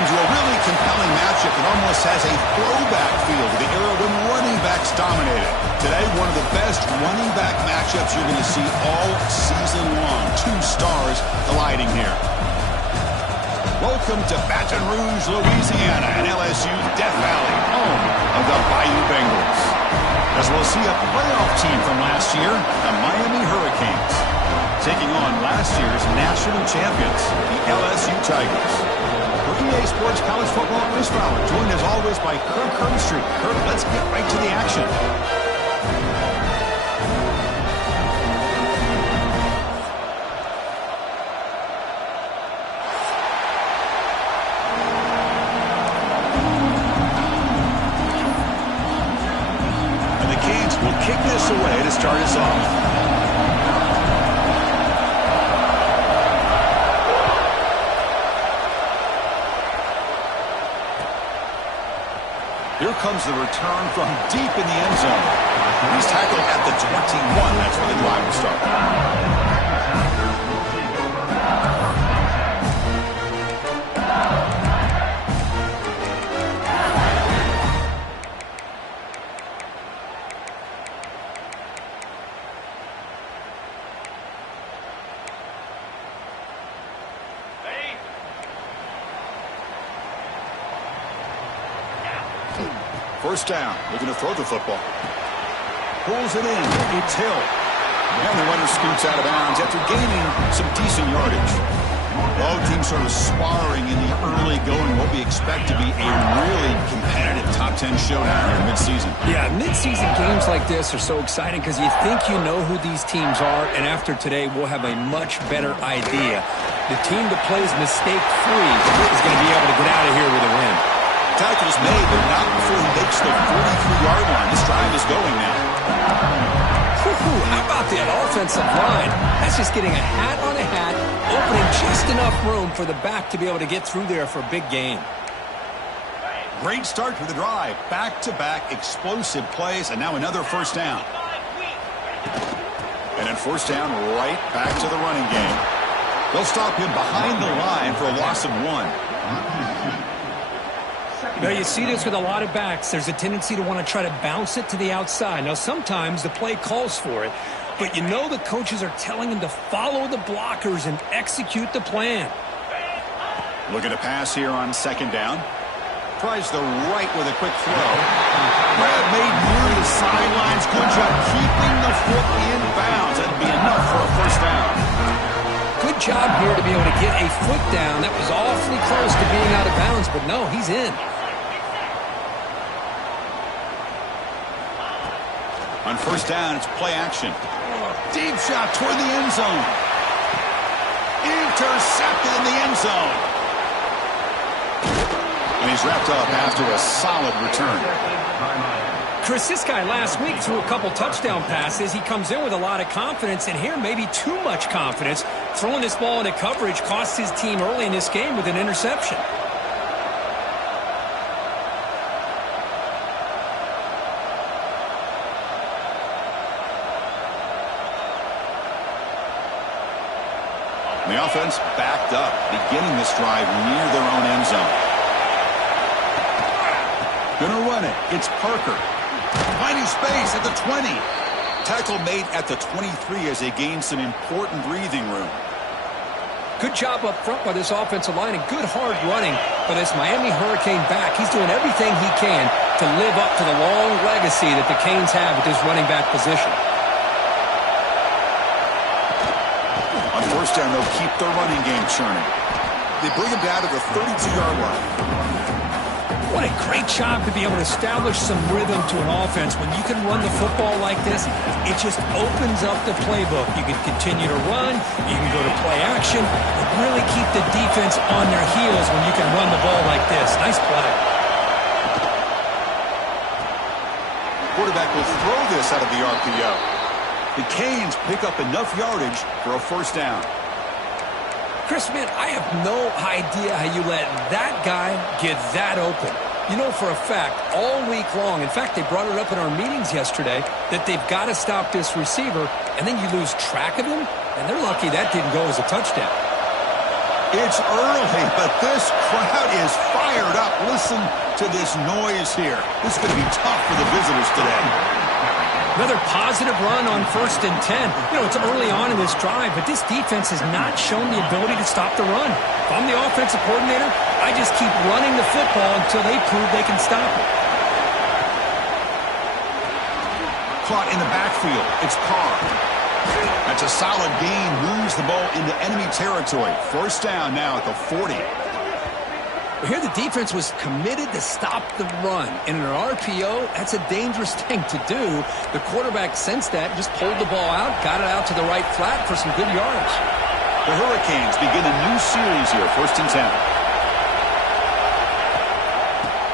into a really compelling matchup that almost has a throwback feel to the era when running backs dominated. Today, one of the best running back matchups you're going to see all season long. Two stars colliding here. Welcome to Baton Rouge, Louisiana, and LSU's Death Valley, home of the Bayou Bengals. As we'll see a playoff team from last year, the Miami Hurricanes, taking on last year's national champions, the LSU Tigers. For EA Sports College Football, Chris Fowler, joined as always by Kirk Herbstreit. Kirk, let's get right to the action. And the Canes will kick this away to start us off. Here comes the return from deep in the end zone. He's tackled at the 21. That's where the drive will start. First down, looking to throw the football. Pulls it in, it's Hill. And the runner scoots out of bounds after gaining some decent yardage. Both teams sort of sparring in the early going, what we expect to be a really competitive top 10 showdown here in midseason. Yeah, midseason games like this are so exciting because you think you know who these teams are, and after today we'll have a much better idea. The team that plays mistake-free is going to be able to get out of here with a win. Tackle's made, but not before he makes the 43-yard line. This drive is going now. How about that offensive line? That's just getting a hat on a hat, opening just enough room for the back to be able to get through there for a big gain. Great start to the drive. Back-to-back explosive plays, and now another first down. And then first down right back to the running game. They'll stop him behind the line for a loss of 1. Now, you see this with a lot of backs. There's a tendency to want to try to bounce it to the outside. Now, sometimes the play calls for it, but you know the coaches are telling him to follow the blockers and execute the plan. Look at a pass here on second down. Tries the right with a quick throw. Grab made near the sidelines. Good job keeping the foot in bounds. That'd be enough for a first down. Good job here to be able to get a foot down. That was awfully close to being out of bounds, but no, he's in. On first down, it's play action. Deep shot toward the end zone. Intercepted in the end zone. And he's wrapped up after a solid return. Chris, this guy last week threw a couple touchdown passes. He comes in with a lot of confidence, and here maybe too much confidence. Throwing this ball into coverage cost his team early in this game with an interception. The offense backed up, beginning this drive near their own end zone. Gonna run it. It's Parker. Finding space at the 20. Tackle made at the 23 as they gain some important breathing room. Good job up front by this offensive line and good hard running. But as Miami Hurricane back, he's doing everything he can to live up to the long legacy that the Canes have with this running back position. On first down, they'll keep their running game churning. They bring him down to the 32-yard line. What a great job to be able to establish some rhythm to an offense. When you can run the football like this, it just opens up the playbook. You can continue to run, you can go to play action, but really keep the defense on their heels when you can run the ball like this. Nice play. Quarterback will throw this out of the RPO. The Canes pick up enough yardage for a first down. Chris, man, I have no idea how you let that guy get that open. You know for a fact, all week long, in fact, they brought it up in our meetings yesterday, that they've got to stop this receiver, and then you lose track of him, and they're lucky that didn't go as a touchdown. It's early, but this crowd is fired up. Listen to this noise here. This is going to be tough for the visitors today. Another positive run on 1st and 10. You know, it's early on in this drive, but this defense has not shown the ability to stop the run. If I'm the offensive coordinator, I just keep running the football until they prove they can stop it. Caught in the backfield. It's Carr. That's a solid gain. Moves the ball into enemy territory. 1st down now at the 40. Here the defense was committed to stop the run. And in an RPO, that's a dangerous thing to do. The quarterback sensed that, just pulled the ball out, got it out to the right flat for some good yards. The Hurricanes begin a new series here. 1st and 10.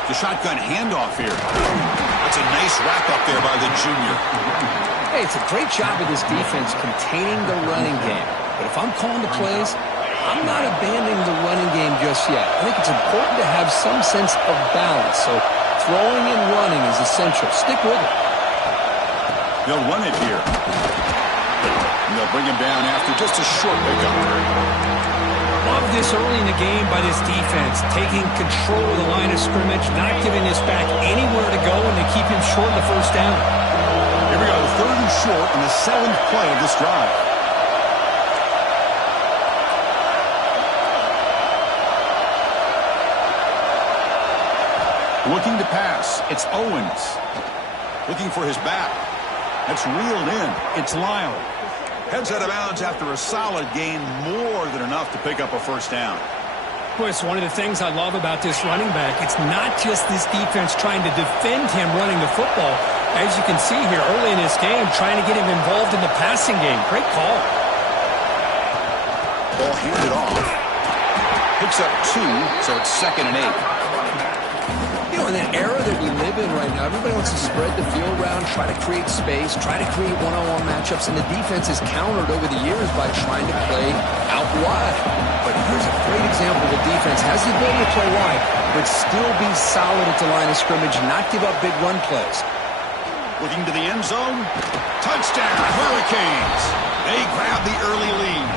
The shotgun handoff here. That's a nice wrap-up there by the junior. Hey, it's a great job of this defense containing the running game. But if I'm calling the plays, I'm not abandoning the running game just yet. I think it's important to have some sense of balance. So throwing and running is essential. Stick with it. They'll run it here. And they'll bring him down after just a short pickup. Love this early in the game by this defense. Taking control of the line of scrimmage, not giving this back anywhere to go, and they keep him short in the 1st down. Here we go, 3rd and short on the 7th play of this drive. Looking to pass. It's Owens. Looking for his back. That's reeled in. It's Lyle. Heads out of bounds after a solid gain, more than enough to pick up a 1st down. Boy, it's one of the things I love about this running back. It's not just this defense trying to defend him running the football. As you can see here early in this game, trying to get him involved in the passing game. Great call. Ball handed off. Picks up 2, so it's 2nd and 8. You know, in that era that we live in right now, everybody wants to spread the field around, try to create space, try to create one-on-one matchups, and the defense has countered over the years by trying to play out wide. But here's a great example of a defense has the ability to play wide, but still be solid at the line of scrimmage and not give up big run plays. Looking to the end zone. Touchdown, Hurricanes. They grab the early lead.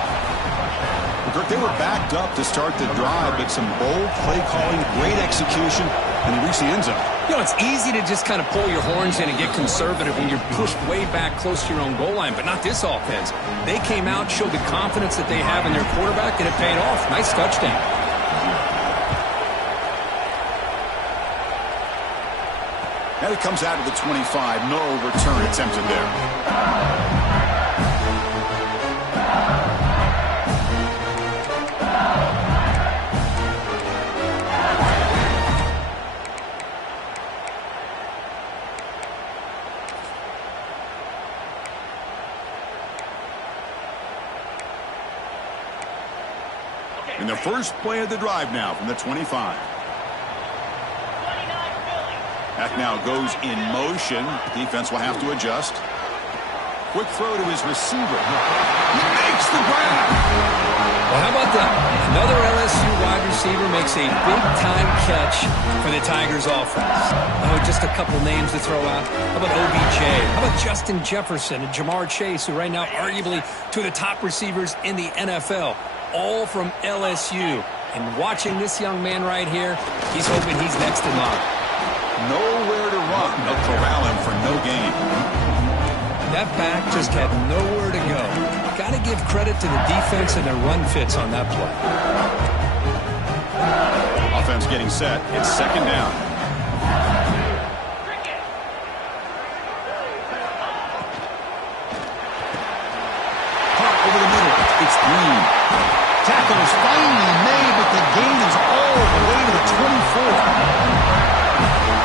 They were backed up to start the drive, but some bold play calling, great execution, and they reached the end zone. You know, it's easy to just kind of pull your horns in and get conservative when you're pushed way back close to your own goal line, but not this offense. They came out, showed the confidence that they have in their quarterback, and it paid off. Nice touchdown. And it comes out of the 25. No return attempted there. In the first play of the drive now from the 25. That now goes in motion. Defense will have to adjust. Quick throw to his receiver. He makes the grab. Well, how about that? Another LSU wide receiver makes a big-time catch for the Tigers offense. Oh, just a couple names to throw out. How about OBJ? How about Justin Jefferson and Jamar Chase, who right now arguably two of the top receivers in the NFL, all from LSU. And watching this young man right here, he's hoping he's next in line. Nowhere to run. They'll corral him for no gain. That back just had nowhere to go. Got to give credit to the defense and their run fits on that play. Offense getting set. It's 2nd down. Caught over the middle. It's Green. Tackle is finally made, but the gain is all the way to the 24.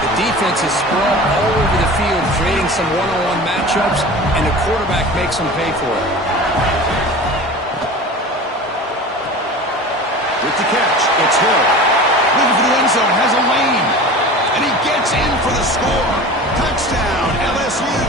The defense is spread all over the field, creating some one-on-one matchups, and the quarterback makes them pay for it. With the catch, it's Hill. Looking for the end zone, has a lane. And he gets in for the score. Touchdown, LSU.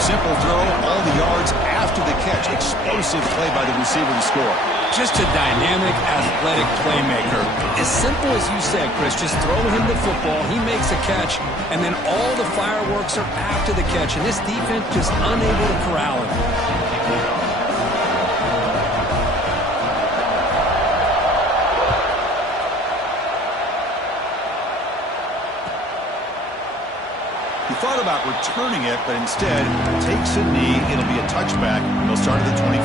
Simple throw, all the yards after the catch. Explosive play by the receiver to score. Just a dynamic, athletic playmaker. As simple as you said, Chris, just throw him the football, he makes a catch, and then all the fireworks are after the catch, and this defense just unable to corral him. thought about returning it, but instead takes a knee. It'll be a touchback. They'll start at the 25.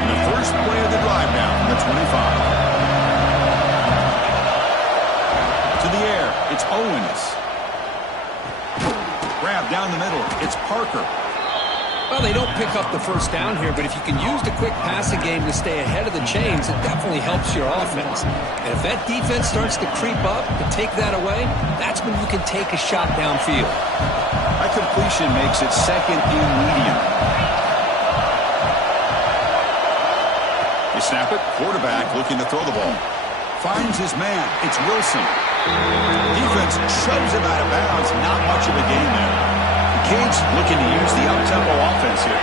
And the first play of the drive now from the 25. To the air, it's Owens. Grab down the middle, it's Parker. Well, they don't pick up the first down here, but if you can use the quick passing game to stay ahead of the chains, it definitely helps your offense. And if that defense starts to creep up and take that away, that's when you can take a shot downfield. That completion makes it second and medium. They snap it, quarterback looking to throw the ball. Finds his man, it's Wilson. Defense shoves him out of bounds, not much of a game there. Canes looking to use the up-tempo offense here.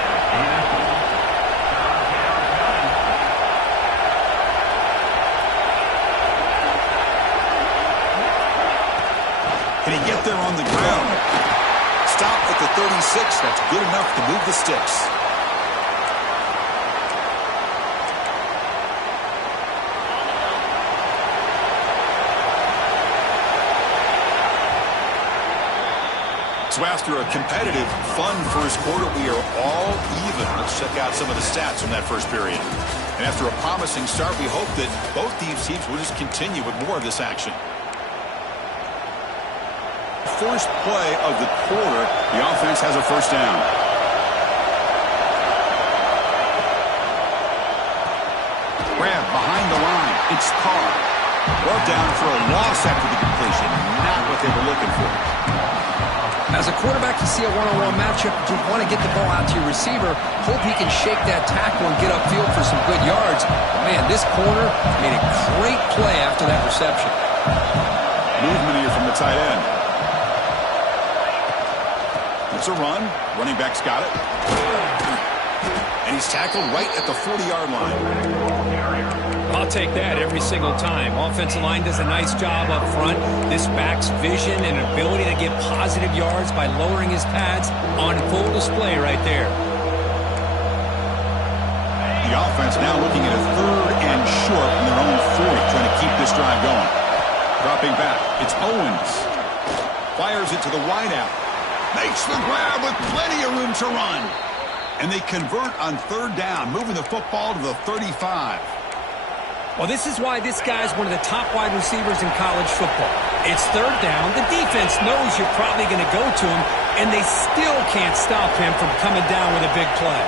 Can he get there on the ground? Stop at the 36. That's good enough to move the sticks. So after a competitive, fun first quarter, we are all even. Let's check out some of the stats from that first period. And after a promising start, we hope that both these teams will just continue with more of this action. First play of the quarter, the offense has a first down. Grab behind the line. It's Carr. Brought down for a loss after the completion. Not what they were looking for. As a quarterback, you see a one-on-one matchup, you want to get the ball out to your receiver, hope he can shake that tackle and get upfield for some good yards. But man, this corner made a great play after that reception. Movement here from the tight end. It's a run. Running back's got it. And he's tackled right at the 40-yard line. I'll take that every single time. Offensive line does a nice job up front. This back's vision and ability to get positive yards by lowering his pads on full display right there. The offense now looking at a third and short from their own 40, trying to keep this drive going. Dropping back, it's Owens. Fires it to the wideout. Makes the grab with plenty of room to run. And they convert on third down, moving the football to the 35. Well, this is why this guy's one of the top wide receivers in college football. It's third down. The defense knows you're probably going to go to him, and they still can't stop him from coming down with a big play.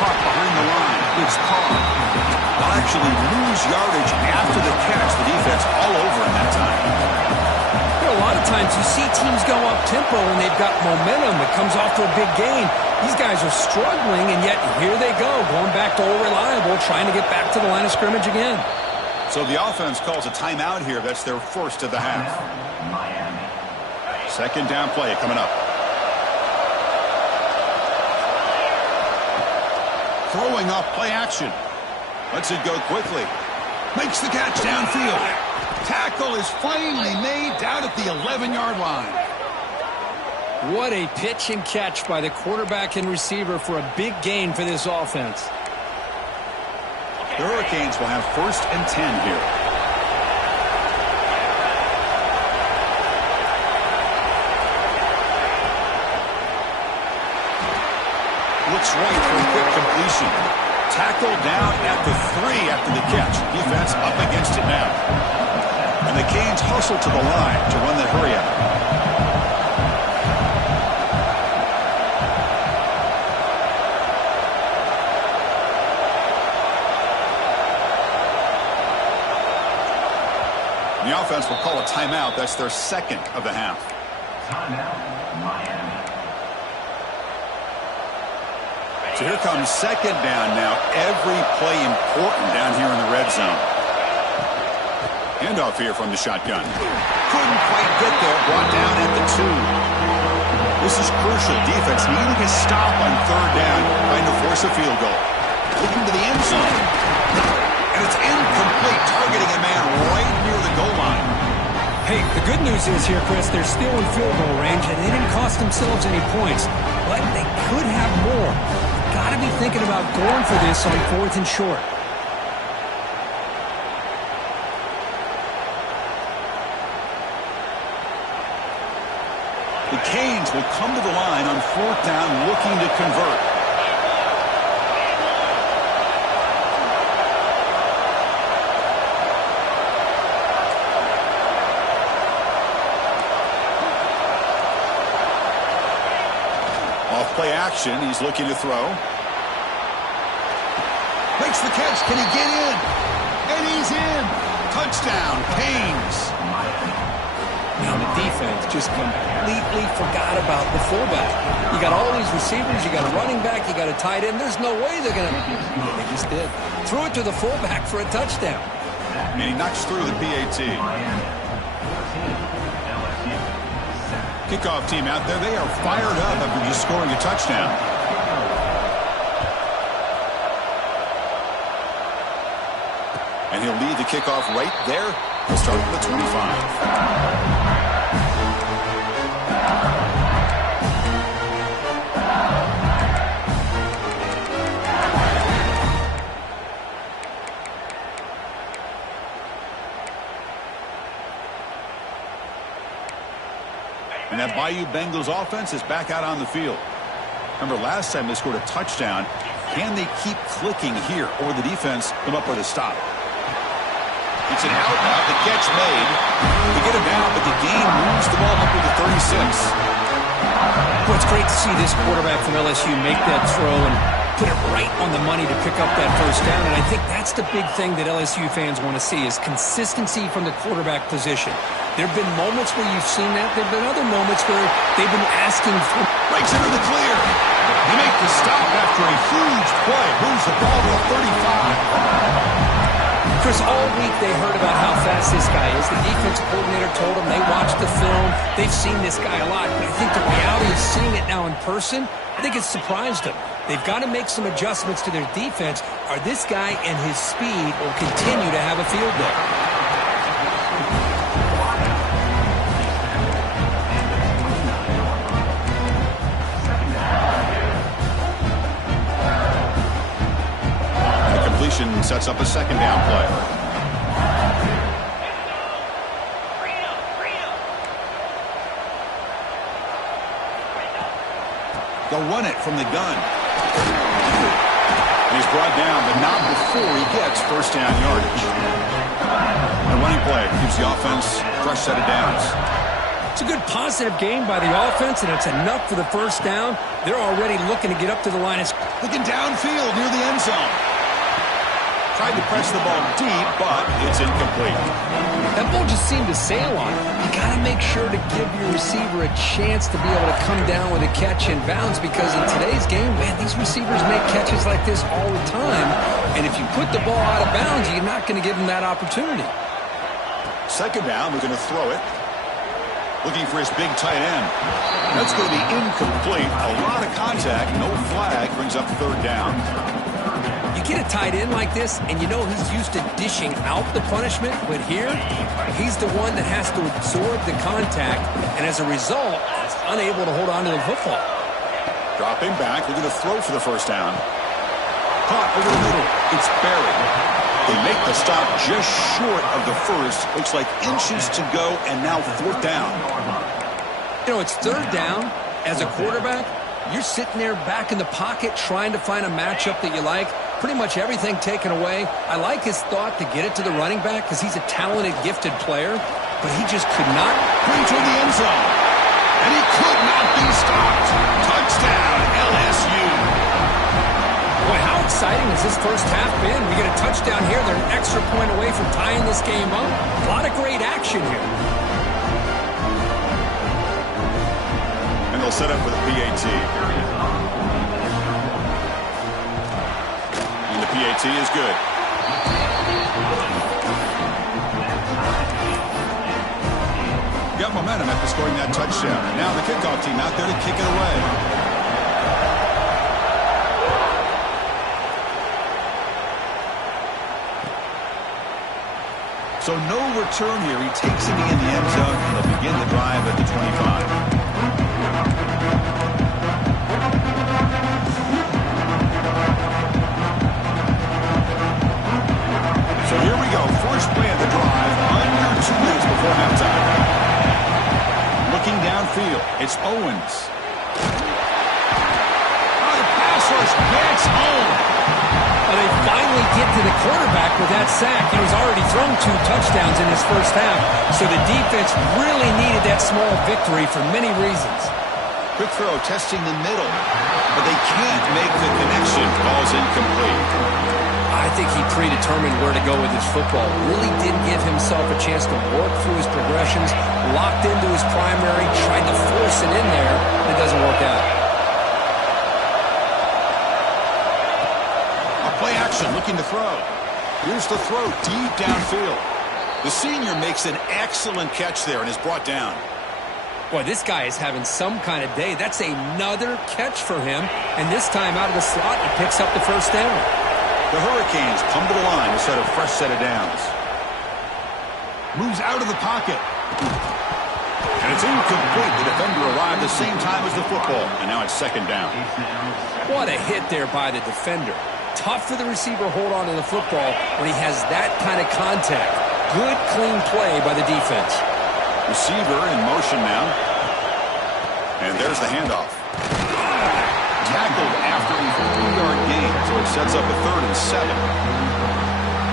Caught behind the line. It's Carr. They'll actually lose yardage after the catch. The defense all over in that time. You know, a lot of times you see teams go up-tempo and they've got momentum. It comes off to a big gain. These guys are struggling, and yet here they go, going back to old reliable, trying to get back to the line of scrimmage again. So the offense calls a timeout here. That's their first of the half. Miami. Second down play coming up. Throwing off play action. Lets it go quickly. Makes the catch downfield. Tackle is finally made down at the 11-yard line. What a pitch and catch by the quarterback and receiver for a big gain for this offense. The Hurricanes will have first and 10 here. Looks right for a quick completion. Tackled down at the 3 after the catch. Defense up against it now. And the Canes hustle to the line to run the hurry out. The offense will call a timeout. That's their second of the half. Timeout, Miami. So here comes second down now. Every play important down here in the red zone. Handoff here from the shotgun. Couldn't quite get there. Brought down at the 2. This is crucial. Defense needing a stop on third down, trying to force a field goal. Looking to the end zone. And it's incomplete, targeting a man right near the goal line. Hey, the good news is here, Chris, they're still in field goal range, and they didn't cost themselves any points. But they could have more. Got to be thinking about going for this on fourth and short. Canes will come to the line on 4th down looking to convert. Off play action, he's looking to throw. Makes the catch. Can he get in? And he's in. Touchdown, Canes. Now the defense just completely forgot about the fullback. You got all these receivers, you got a running back, you got a tight end. There's no way they're going to... They just did. Threw it to the fullback for a touchdown. And he knocks through the PAT. Kickoff team out there, they are fired up after just scoring a touchdown. And he'll lead the kickoff right there. He'll start at the 25. And that Bayou Bengals offense is back out on the field. Remember, last time they scored a touchdown. Can they keep clicking here, or the defense come up with a stop? It's an out now. The catch made. They get him down, but the gain moves the ball up to the 36. Well, it's great to see this quarterback from LSU make that throw and put it right on the money to pick up that first down. And I think that's the big thing that LSU fans want to see is consistency from the quarterback position. There have been moments where you've seen that. There have been other moments where they've been asking for... Breaks into the clear. They make the stop after a huge play. Moves the ball to the 35. Chris, all week they heard about how fast this guy is. The defensive coordinator told them they watched the film. They've seen this guy a lot. But I think the reality of seeing it now in person, I think it's surprised them. They've got to make some adjustments to their defense, or this guy and his speed will continue to have a field day. Sets up a 2nd down play. They'll run it from the gun. And he's brought down, but not before he gets 1st down yardage. The running play gives the offense a fresh set of downs. It's a good positive game by the offense, and it's enough for the 1st down. They're already looking to get up to the line. Looking downfield near the end zone. Tried to press the ball deep, but it's incomplete. That ball just seemed to sail on it. You got to make sure to give your receiver a chance to be able to come down with a catch in bounds, because in today's game, man, these receivers make catches like this all the time. And if you put the ball out of bounds, you're not going to give them that opportunity. 2nd down, we're going to throw it. Looking for his big tight end. That's going to be incomplete. A lot of contact, no flag, brings up 3rd down. You get a tight end like this, and you know he's used to dishing out the punishment, but here, he's the one that has to absorb the contact, and as a result, is unable to hold on to the football. Dropping back, they're going to throw for the 1st down. Caught over the middle. It's buried. They make the stop just short of the 1st. Looks like inches to go, and now 4th down. You know, it's 3rd down. As a quarterback, you're sitting there back in the pocket trying to find a matchup that you like. Pretty much everything taken away. I like his thought to get it to the running back because he's a talented, gifted player, but he just could not bring to the end zone. And he could not be stopped. Touchdown, LSU. Boy, how exciting has this first half been? We get a touchdown here. They're an extra point away from tying this game up. A lot of great action here. And they'll set up with a PAT. And the PAT is good. Got momentum after scoring that touchdown. And now the kickoff team out there to kick it away. So no return here. He takes it in the end zone, and they'll begin the drive at the 25. So here we go. First play of the drive. Under 2 minutes before halftime. Looking downfield. downfield. It's Owens. Oh, the pass rush gets home. Well, they finally get to the quarterback with that sack. He's already thrown 2 touchdowns in his first half, so the defense really needed that small victory for many reasons. Quick throw, testing the middle, but they can't make the connection. Ball's incomplete. I think he predetermined where to go with his football. Really didn't give himself a chance to work through his progressions, locked into his primary, tried to force it in there, and it doesn't work out. Play action, looking to throw. Here's the throw, deep downfield. The senior makes an excellent catch there and is brought down. Boy, this guy is having some kind of day. That's another catch for him. And this time out of the slot, he picks up the first down. The Hurricanes come to the line to set a fresh set of downs. Moves out of the pocket. And it's incomplete. The defender arrived the same time as the football. And now it's second down. What a hit there by the defender. Tough for the receiver to hold on to the football when he has that kind of contact. Good, clean play by the defense. Receiver in motion now. And there's the handoff. Tackled after a 3-yard gain, so it sets up a 3rd and 7.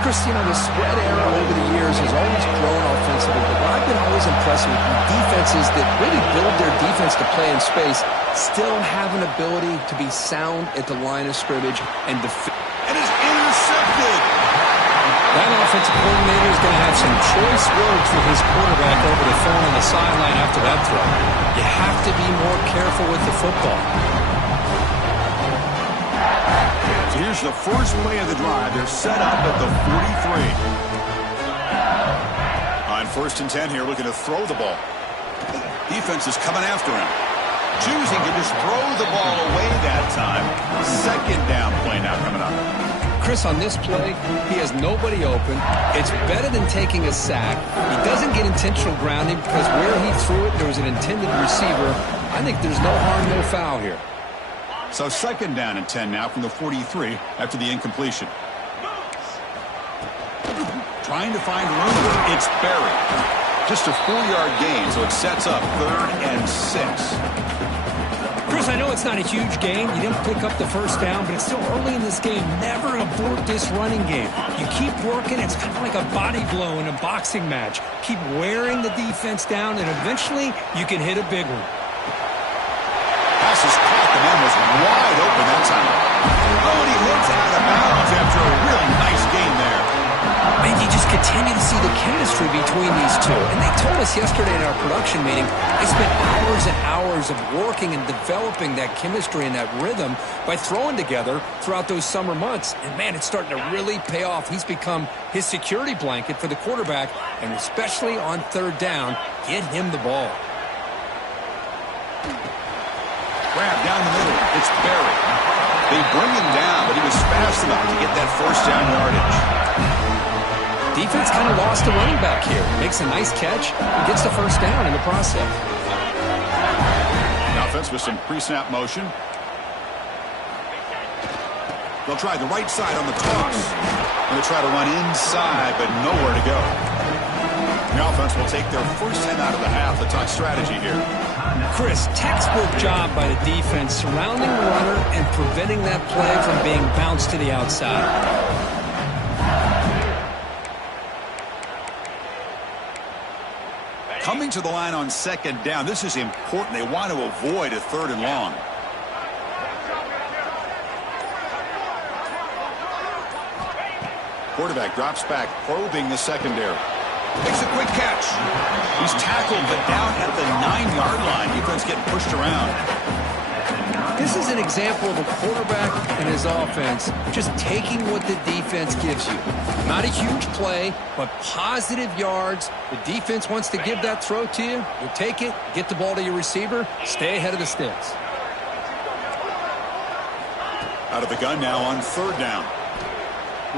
Chris, the spread era over the years has always grown offensively, but what I've been always impressed with defenses that really build their defense to play in space still have an ability to be sound at the line of scrimmage and defend. It is intercepted. That offensive coordinator is going to have some choice words for his quarterback over the phone on the sideline after that throw. You have to be more careful with the football. So here's the first play of the drive. They're set up at the 43. On 1st and 10 here, looking to throw the ball. Defense is coming after him. Choosing to just throw the ball away that time. Second down play now coming up. Chris, on this play, he has nobody open. It's better than taking a sack. He doesn't get intentional grounding because where he threw it, there was an intended receiver. I think there's no harm, no foul here. So second down and 10 now from the 43 after the incompletion. Trying to find room. It's buried. Just a 4-yard gain, so it sets up 3rd and 6. Chris, I know it's not a huge gain. You didn't pick up the first down, but it's still early in this game. Never abort this running game. You keep working. It's kind of like a body blow in a boxing match. Keep wearing the defense down, and eventually you can hit a big one. Pass is caught. The man was wide open that time. Oh, and he hits out of bounds after a really nice game there. Man, you just continue to see the chemistry between these two. And they told us yesterday in our production meeting, they spent hours and hours of working and developing that chemistry and that rhythm by throwing together throughout those summer months. And, man, it's starting to really pay off. He's become his security blanket for the quarterback, and especially on 3rd down, get him the ball. Grab down the middle. It's buried. They bring him down, but he was fast enough to get that first down yardage. Defense kind of lost the running back here. Makes a nice catch and gets the first down in the process. The offense with some pre-snap motion. They'll try the right side on the toss. Going to try to run inside, but nowhere to go. The offense will take their first 10 out of the half. The top strategy here. Chris, textbook job by the defense surrounding the runner and preventing that play from being bounced to the outside. Coming to the line on 2nd down. This is important. They want to avoid a 3rd and long. Quarterback drops back, probing the secondary. Makes a quick catch. He's tackled, but down at the 9-yard line. Defense getting pushed around. This is an example of a quarterback and his offense just taking what the defense gives you. Not a huge play, but positive yards. The defense wants to give that throw to you. You take it, get the ball to your receiver, stay ahead of the sticks. Out of the gun now on 3rd down.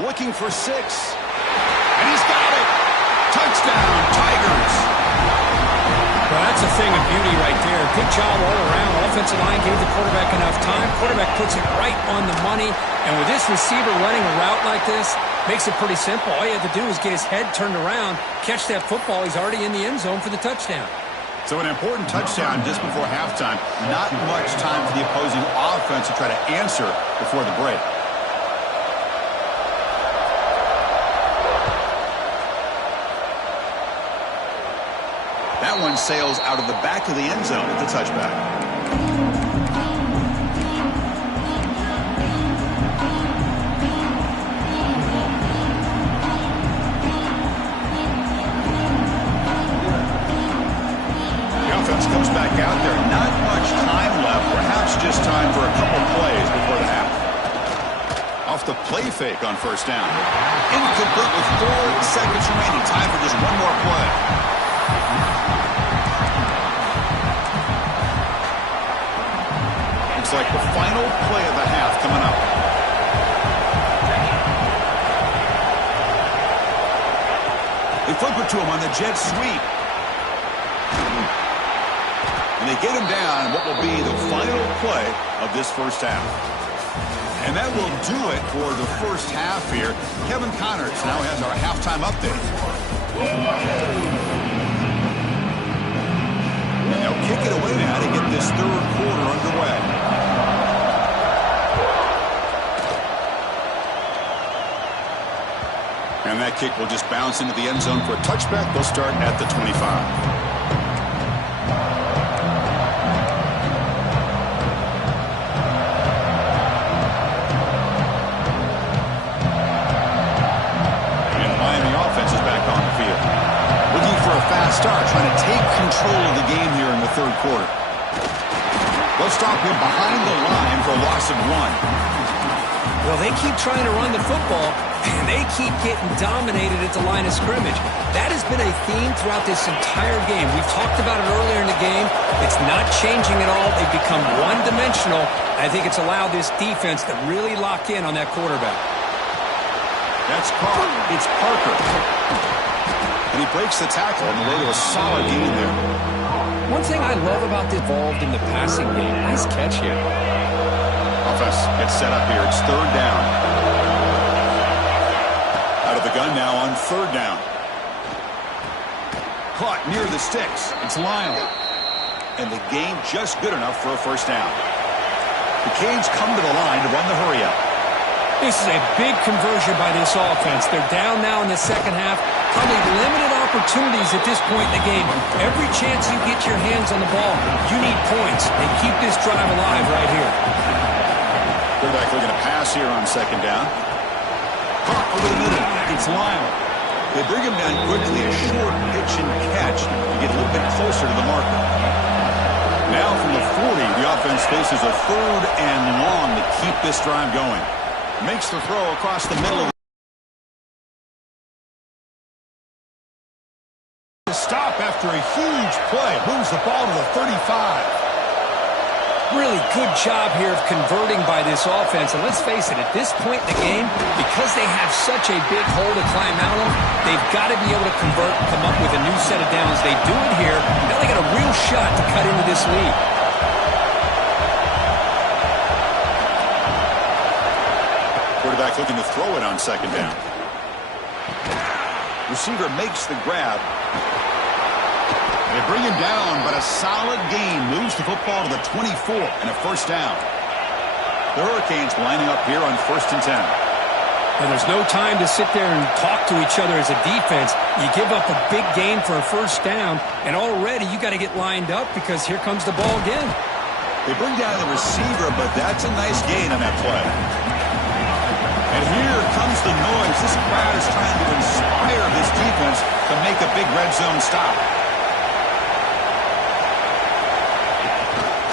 Looking for 6. And he's got it. Touchdown, Tigers. Well, that's a thing of beauty right there. Good job all around. Offensive line gave the quarterback enough time. Quarterback puts it right on the money. And with this receiver running a route like this, makes it pretty simple. All you have to do is get his head turned around, catch that football. He's already in the end zone for the touchdown. So an important touchdown just before halftime. Not much time for the opposing offense to try to answer before the break. That one sails out of the back of the end zone at the touchback. Comes back out there. Not much time left. Perhaps just time for a couple plays before the half. Off the play fake on first down. Incomplete with 4 seconds remaining. Time for just one more play. Looks like the final play of the half coming up. They flip it to him on the jet sweep. And they get him down in what will be the final play of this first half. And that will do it for the first half here. Kevin Connors now has our halftime update. And they'll kick it away now to get this third quarter underway. And that kick will just bounce into the end zone for a touchback. They'll start at the 25. Start trying to take control of the game here in the third quarter. They'll stop him behind the line for a loss of 1. Well, they keep trying to run the football, and they keep getting dominated at the line of scrimmage. That has been a theme throughout this entire game. We've talked about it earlier in the game. It's not changing at all. They've become one-dimensional. I think it's allowed this defense to really lock in on that quarterback. That's caught. It's Parker. And he breaks the tackle on the way to a solid gain there. One thing I love about the involved in the passing game, nice catch here. Offense gets set up here. It's third down. Out of the gun now on third down. Caught near the sticks. It's Lyle. And the gain just good enough for a first down. The Canes come to the line to run the hurry-up. This is a big conversion by this offense. They're down now in the second half. Probably limited opportunities at this point in the game. Every chance you get your hands on the ball, you need points. They keep this drive alive right here. Quarterback looking to pass here on second down. Caught over the middle. It's Lyle. They bring him down quickly. A short pitch and catch to get a little bit closer to the marker. Now from the 40, the offense faces a third and long to keep this drive going. Makes the throw across the middle of the stop after a huge play. Moves the ball to the 35. Really good job here of converting by this offense. And let's face it, at this point in the game, because they have such a big hole to climb out of, they've got to be able to convert and come up with a new set of downs. They do it here. Now they got a real shot to cut into this lead. Quarterback looking to throw it on second down. Receiver makes the grab. They bring him down, but a solid gain moves the football to the 24 and a first down. The Hurricanes lining up here on 1st and 10. And there's no time to sit there and talk to each other as a defense. You give up a big gain for a first down, and already you got to get lined up because here comes the ball again. They bring down the receiver, but that's a nice gain on that play. And here comes the noise. This crowd is trying to inspire this defense to make a big red zone stop.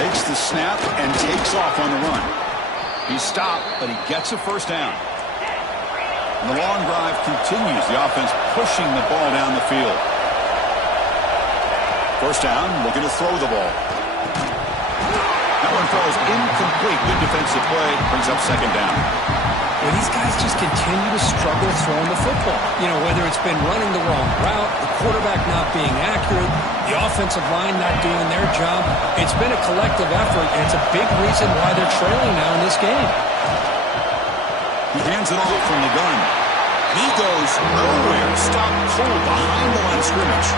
Takes the snap and takes off on the run. He's stopped, but he gets a first down. And the long drive continues. The offense pushing the ball down the field. First down, looking to throw the ball. That one falls incomplete. Good defensive play. Brings up second down. Well, these guys just continue to struggle throwing the football. You know, whether it's been running the wrong route, the quarterback not being accurate, the offensive line not doing their job. It's been a collective effort, and it's a big reason why they're trailing now in this game. He hands it off from the gun. He goes nowhere. Stopped cold behind the line of scrimmage.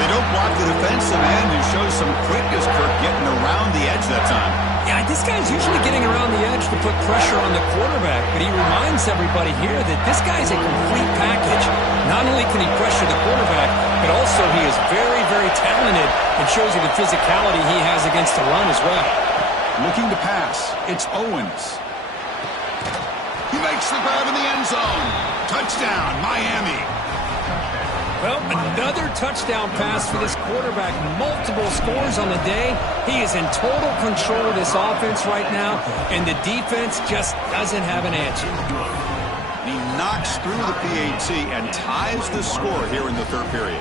They don't block the defensive end and show some quickness, Kirk, getting around the edge that time. Yeah, this guy's usually getting around the edge to put pressure on the quarterback, but he reminds everybody here that this guy's a complete package. Not only can he pressure the quarterback, but also he is very, very talented and shows you the physicality he has against the run as well. Looking to pass. It's Owens. He makes the grab in the end zone. Touchdown, Miami. Well, another touchdown pass for this quarterback. Multiple scores on the day. He is in total control of this offense right now, and the defense just doesn't have an answer. He knocks through the PAT and ties the score here in the third period.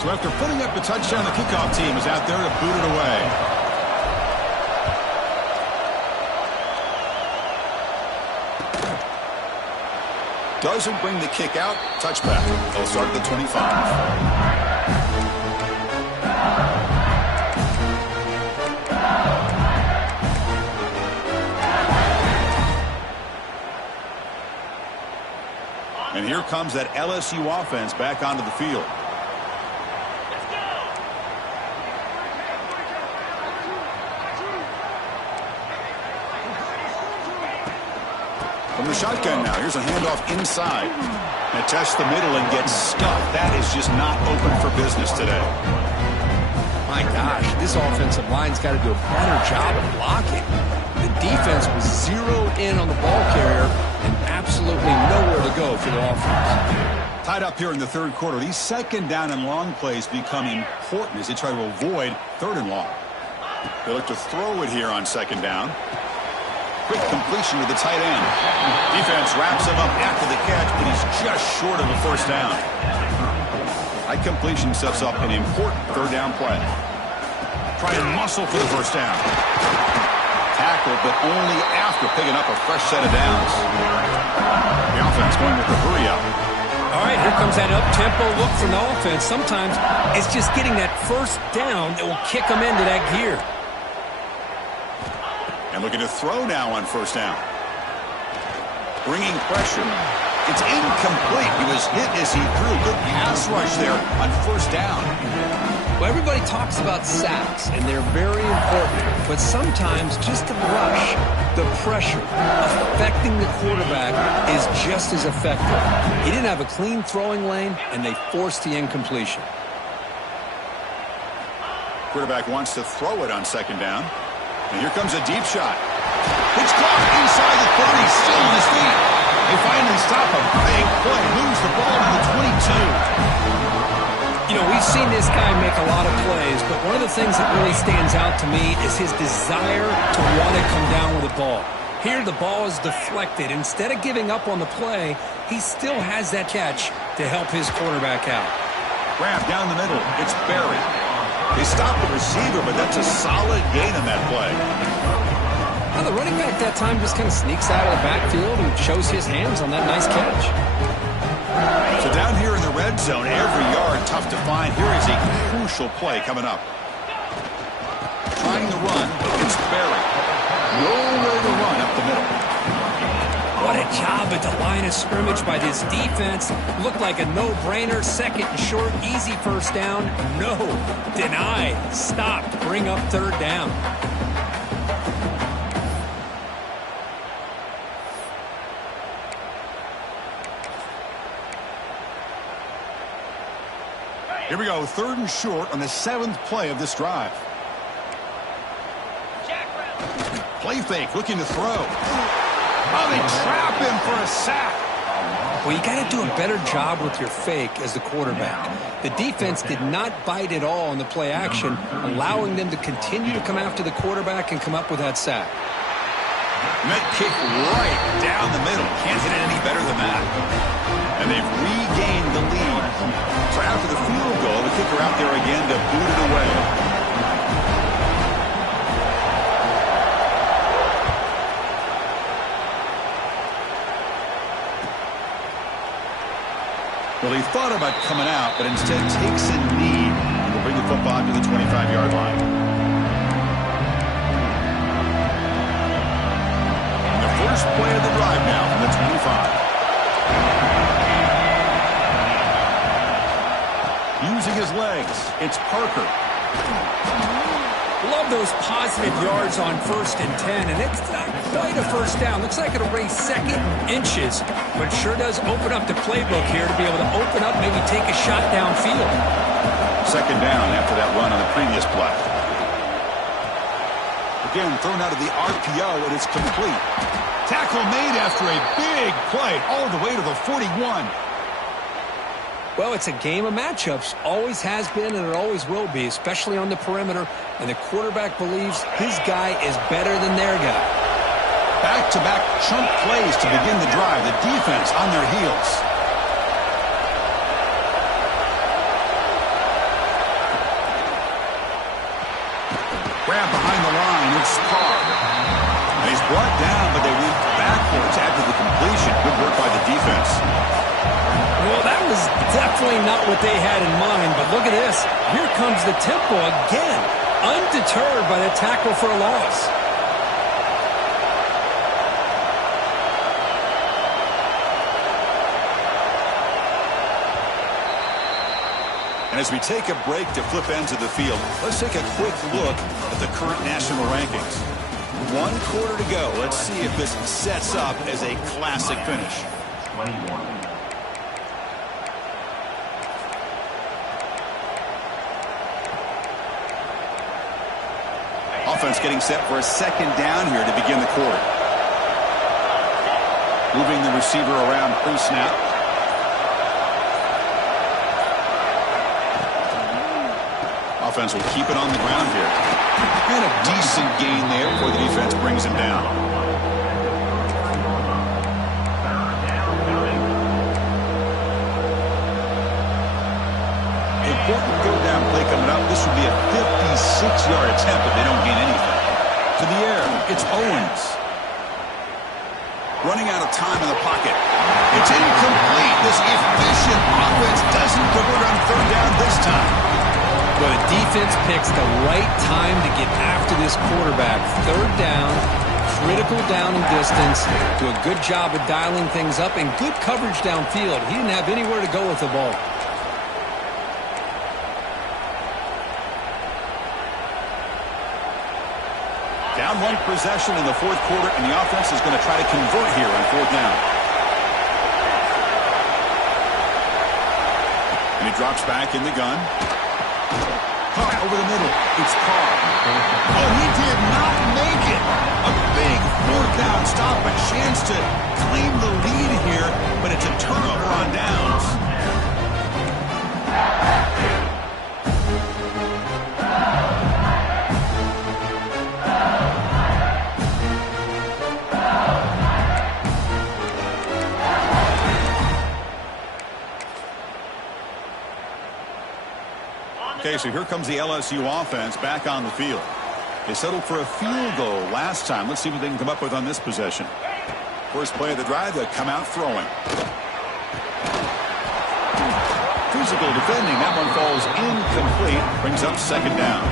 So after putting up the touchdown, the kickoff team is out there to boot it away. Doesn't bring the kick out. Touchback. They'll start at the 25. And here comes that LSU offense back onto the field. From the shotgun now. Here's a handoff inside. And tests the middle and gets stuffed. That is just not open for business today. My gosh, this offensive line's got to do a better job of blocking. The defense was zeroed in on the ball carrier and absolutely nowhere to go for the offense. Tied up here in the third quarter. These second down and long plays become important as they try to avoid third and long. They look to throw it here on second down. Quick completion to the tight end. Defense wraps him up after the catch, but he's just short of a first down. High completion sets up an important third down play. Try and muscle for the first down. Tackle, but only after picking up a fresh set of downs. The offense going with the hurry up. All right, here comes that up-tempo look from the offense. Sometimes it's just getting that first down that will kick them into that gear. And looking to throw now on first down. Bringing pressure. It's incomplete. He was hit as he threw. Good pass rush there on first down. Well, everybody talks about sacks, and they're very important. But sometimes just the rush, the pressure, affecting the quarterback is just as effective. He didn't have a clean throwing lane, and they forced the incompletion. Quarterback wants to throw it on second down. And here comes a deep shot. It's caught inside the 30, still on his feet. They finally stop him. Big play, moves the ball to the 22. You know, we've seen this guy make a lot of plays, but one of the things that really stands out to me is his desire to want to come down with the ball. Here, the ball is deflected. Instead of giving up on the play, he still has that catch to help his quarterback out. Grab down the middle. It's Barry. They stopped the receiver, but that's a solid gain on that play. Now, the running back that time just kind of sneaks out of the backfield and shows his hands on that nice catch. So down here in the red zone, every yard tough to find. Here is a crucial play coming up. Trying to run, it's Barry. Nowhere to run up the middle. What a job at the line of scrimmage by this defense. Looked like a no-brainer. Second and short, easy first down. No, denied, stopped, bring up third down. Here we go, third and short on the 7th play of this drive. Play fake, looking to throw. Oh, they trap him for a sack. Well, you got to do a better job with your fake as the quarterback. The defense did not bite at all on the play action, allowing them to continue to come after the quarterback and come up with that sack. And that kick right down the middle. Can't hit it any better than that. And they've regained the lead. So after the field goal, the kicker out there again to boot it away. Well, he thought about coming out, but instead takes a knee and will bring the football to the 25-yard line. And the first play of the drive now from the 25. using his legs. It's Parker. Love those positive yards on 1st and 10, and it's not quite a first down. Looks like it'll raise second inches, but it sure does open up the playbook here to be able to open up, maybe take a shot downfield. Second down after that run on the previous play. Again, thrown out of the RPO, and it's complete. Tackle made after a big play all the way to the 41. Well, it's a game of matchups. Always has been, and it always will be, especially on the perimeter. And the quarterback believes his guy is better than their guy. Back-to-back chunk plays to begin the drive. The defense on their heels. Grab behind the line. It's Carr. And he's brought down, but they went backwards after the completion. Good work by the defense. Well, that was definitely not what they had in mind, but look at this. Here comes the tempo again, undeterred by the tackle for a loss. And as we take a break to flip ends of the field, let's take a quick look at the current national rankings. 1 quarter to go. Let's see if this sets up as a classic finish. 21. Offense getting set for a second down here to begin the quarter. Moving the receiver around pre-snap. Offense will keep it on the ground here. And a decent gain there before the defense brings him down. Important go down play coming up. This would be a 56-yard attempt if they don't gain anything. To the air, it's Owens. Running out of time in the pocket. It's incomplete. This efficient offense doesn't convert on 3rd down this time. But the defense picks the right time to get after this quarterback. 3rd down, critical down and distance. Do a good job of dialing things up and good coverage downfield. He didn't have anywhere to go with the ball. Down 1 possession in the 4th quarter, and the offense is going to try to convert here on 4th down. And he drops back in the gun. Caught over the middle. It's Carr. Oh, he did not make it. A big 4th down stop, a chance to claim the lead here, but it's a turnover on downs. Okay, so here comes the LSU offense back on the field. They settled for a field goal last time. Let's see what they can come up with on this possession. First play of the drive, they come out throwing. Physical defending. That one falls incomplete. Brings up 2nd down.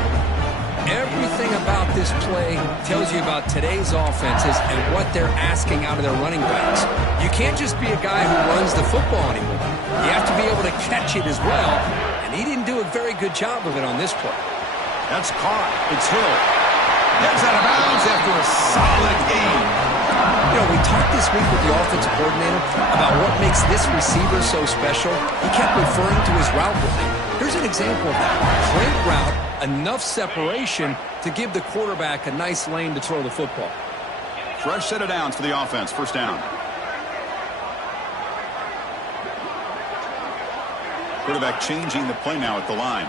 Everything about this play tells you about today's offenses and what they're asking out of their running backs. You can't just be a guy who runs the football anymore. You have to be able to catch it as well, and he didn't do a very good job of it on this play. That's caught. It's Hill. Gets out of bounds after a solid game. You know, we talked this week with the offensive coordinator about what makes this receiver so special. He kept referring to his route running. Here's an example of that. Great route, enough separation to give the quarterback a nice lane to throw the football. Fresh set of downs for the offense. 1st down. Quarterback changing the play now at the line.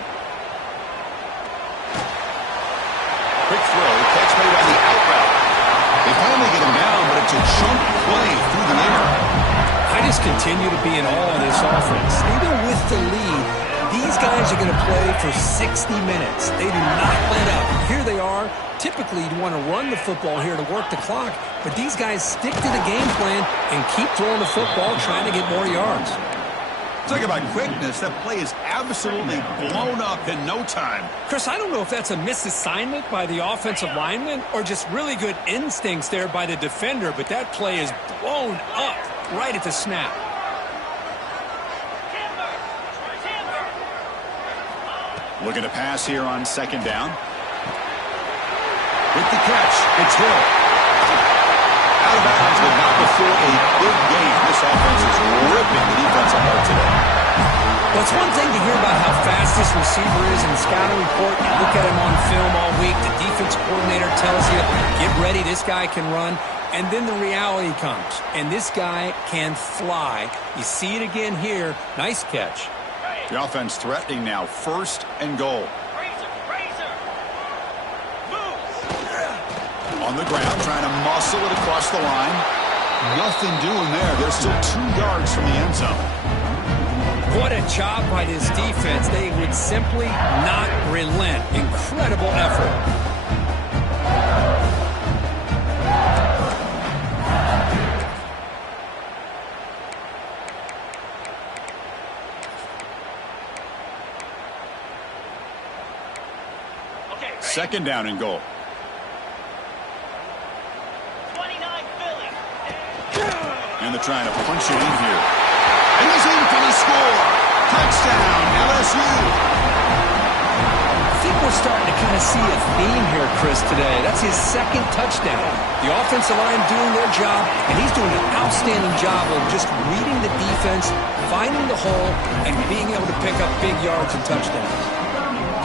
Quick throw. Catch made on the out route. They finally get him down, but it's a chunk play through the air. I just continue to be in awe of this offense. Even with the lead, these guys are going to play for 60 minutes. They do not let up. Here they are. Typically, you want to run the football here to work the clock, but these guys stick to the game plan and keep throwing the football, trying to get more yards. Talk about quickness. That play is absolutely blown up in no time. Chris, I don't know if that's a misassignment by the offensive lineman or just really good instincts there by the defender, but that play is blown up right at the snap. Looking to pass here on second down. With the catch, it's Hill. Out of bounds, but not before a big gain. This offense is ripping the defense apart today. Well, it's one thing to hear about how fast this receiver is in the scouting report. You look at him on film all week. The defense coordinator tells you, get ready, this guy can run. And then the reality comes, and this guy can fly. You see it again here. Nice catch. The offense threatening now, 1st and goal. On the ground, trying to muscle it across the line. Nothing doing there. They're still 2 yards from the end zone. What a job by this defense. They would simply not relent. Incredible effort. Second down and goal. 29 Philly. And they're trying to punch it in here. And he's in for the score. Touchdown, LSU. I think we're starting to kind of see a theme here, Chris, today. That's his 2nd touchdown. The offensive line doing their job, and he's doing an outstanding job of just reading the defense, finding the hole, and being able to pick up big yards and touchdowns.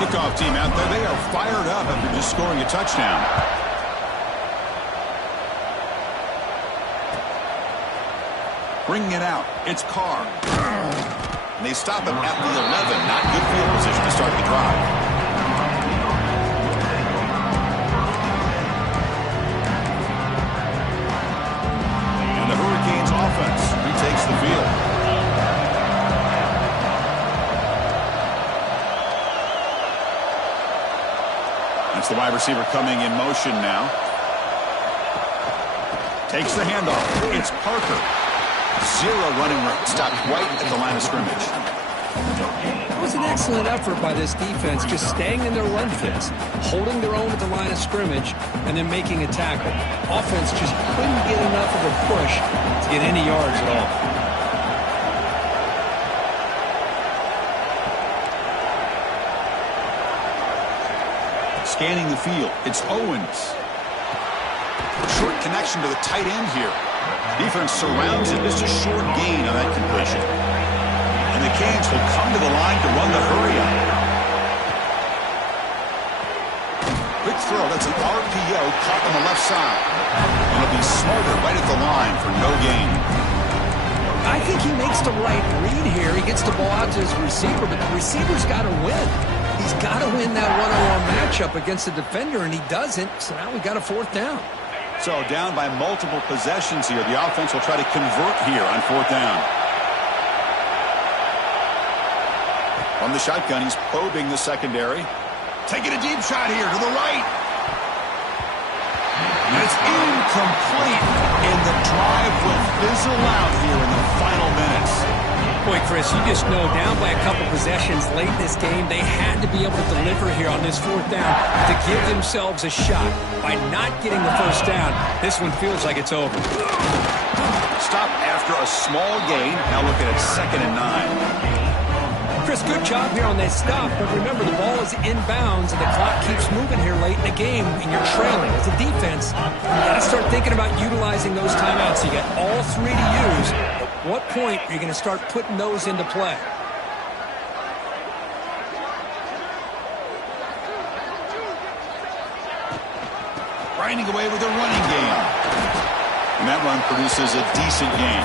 Kickoff team out there. They are fired up after just scoring a touchdown. Bringing it out. It's Carr. And they stop him at the 11. Not good field position to start the drive. And the Hurricanes offense retakes the field. It's the wide receiver coming in motion now. Takes the handoff. It's Parker. 0 running room. Stopped right at the line of scrimmage. It was an excellent effort by this defense, just staying in their run fits, holding their own at the line of scrimmage, and then making a tackle. Offense just couldn't get enough of a push to get any yards at all. Scanning the field. It's Owens. Short connection to the tight end here. Defense surrounds it. Just a short gain on that completion. And the Canes will come to the line to run the hurry up. Quick throw. That's an RPO caught on the left side. And it'll be Smarter right at the line for no gain. I think he makes the right read here. He gets the ball out to his receiver, but the receiver's got to win. He's got to win that one-on-one matchup against the defender, and he doesn't. So now we got a 4th down. So down by multiple possessions here. The offense will try to convert here on 4th down. From the shotgun, he's probing the secondary. Taking a deep shot here to the right. And it's incomplete. And the drive will fizzle out here in the final minutes. Boy, Chris, you just know down by a couple possessions late in this game, they had to be able to deliver here on this 4th down to give themselves a shot. By not getting the 1st down, this one feels like it's over. Stop after a small gain. Now looking at 2nd and 9. Chris, good job here on that stop, but remember the ball is inbounds and the clock keeps moving here late in the game and you're trailing. As a defense, you got to start thinking about utilizing those timeouts. You got all 3 to use. At what point are you going to start putting those into play? Grinding away with a running game. And that run produces a decent gain.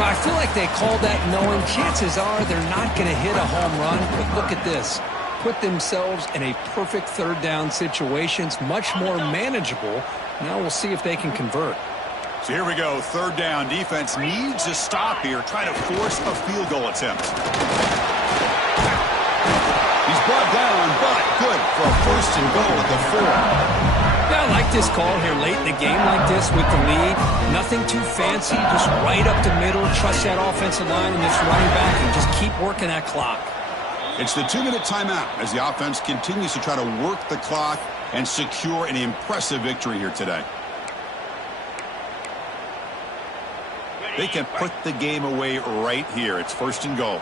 But I feel like they called that knowing chances are they're not going to hit a home run. But look at this. Put themselves in a perfect 3rd down situation. It's much more manageable. Now we'll see if they can convert. So here we go. 3rd down. Defense needs a stop here. Try to force a field goal attempt. He's brought down, but good for a 1st and goal at the 4. Yeah, I like this call here late in the game like this with the lead. Nothing too fancy, just right up the middle. Trust that offensive line and this running back and just keep working that clock. It's the 2-minute timeout as the offense continues to try to work the clock and secure an impressive victory here today. They can put the game away right here. It's 1st and goal.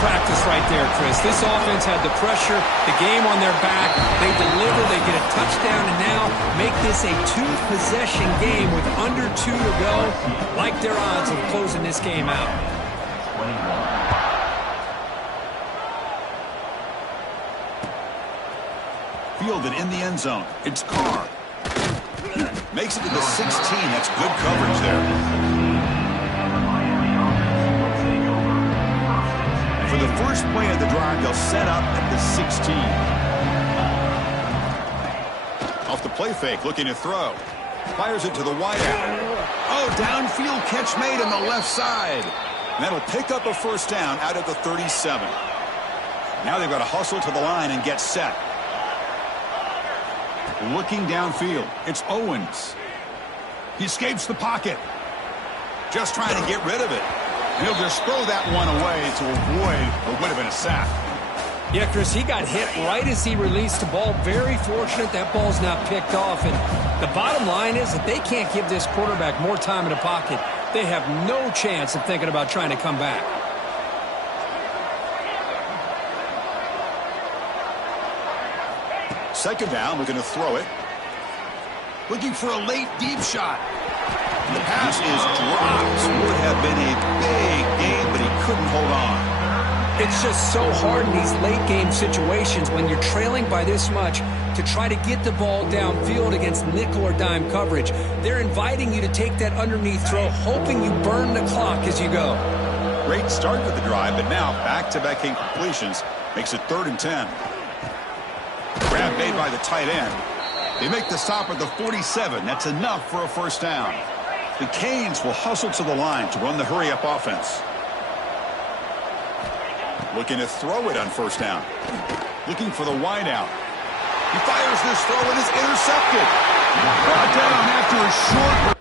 practice right there, Chris. This offense had the pressure, the game on their back. They deliver, they get a touchdown, and now make this a two-possession game with under 2 to go. Like their odds of closing this game out. Fielded in the end zone. It's Carr. Makes it to the 16. That's good coverage there. And for the first play of the drive, they'll set up at the 16. Off the play fake, looking to throw. Fires it to the wideout. Oh, downfield catch made on the left side. And that'll pick up a first down out at the 37. Now they've got to hustle to the line and get set. Looking downfield, it's Owens. He escapes the pocket. Just trying to get rid of it. He'll just throw that one away to avoid what would have been a sack. Yeah, Chris, he got hit right as he released the ball. Very fortunate that ball's not picked off. And the bottom line is that they can't give this quarterback more time in the pocket. They have no chance of thinking about trying to come back. Second down, we're going to throw it. Looking for a late deep shot. The pass is dropped. Would have been a big game, but he couldn't hold on. It's just so hard in these late game situations when you're trailing by this much to try to get the ball downfield against nickel or dime coverage. They're inviting you to take that underneath throw, hoping you burn the clock as you go. Great start with the drive, but now back-to-back incompletions makes it 3rd and 10. Grab made by the tight end. They make the stop at the 47. That's enough for a first down. The Canes will hustle to the line to run the hurry-up offense. Looking to throw it on first down. Looking for the wideout. He fires this throw and is intercepted. Brought down after a short